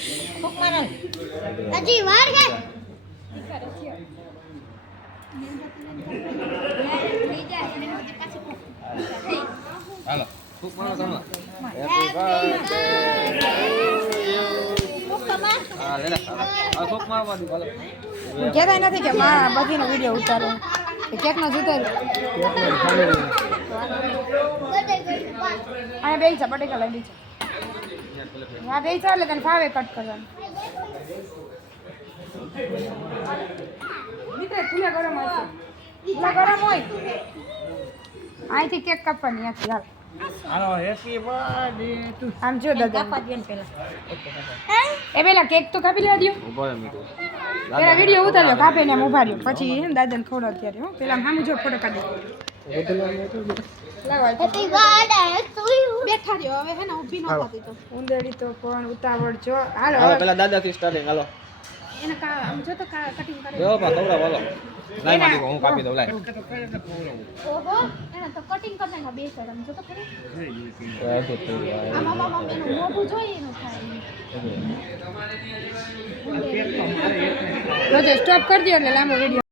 ફૂક મારો હજી વાર છે હાલો ફૂક મારો તમે હા લે આ ફૂક મારવા દો હાલો કહેતા નથી કે માં બધીનો વિડીયો ઉતારો કેકનો ઉતારો આ બે છે બટેકા લઈ લીધો આ બે ચાલે તને ફાવે કટ કરવાનું મિત્ર તુલે ગરમ હશે તુલે ગરમ હોય અહીંથી કેક કાપવાની આથી હાલ હાલો હેપી બર્થડે ટુ આમ જો દાદા કાપા દે પેલા એ પેલા કેક તો કાપી લેવા દો ઉભો રહે મીઠું પેલા વિડીયો ઉતાર્યો કાપે ને ઉભા રહ્યો પછી હે દાદાને ખવડાવ ત્યારે હો પેલા સામું જો ફોટો કાઢી હેપી બર્થડે ટુ યુ બેઠા રહ્યો હવે હે ને ઊભી ન થતી તો ઉંદરડી તો પણ ઉતાવળ જો હાલો હાલો પેલા દાદાથી સ્ટાર્ટિંગ હાલો એને આમ જો તો કટિંગ કરે જો પા ખવડાવ હાલો લાઈ મારી હું કાપી દઉં લાઈ ઓહો એને તો કટિંગ કરી નાખા બે સાઈડ આમ જો તો ખરી આમ આમ આમ એનું મોઢું જોઈએ એનું થાય સ્ટોપ કરી દો એટલે લાંબો વિડીયો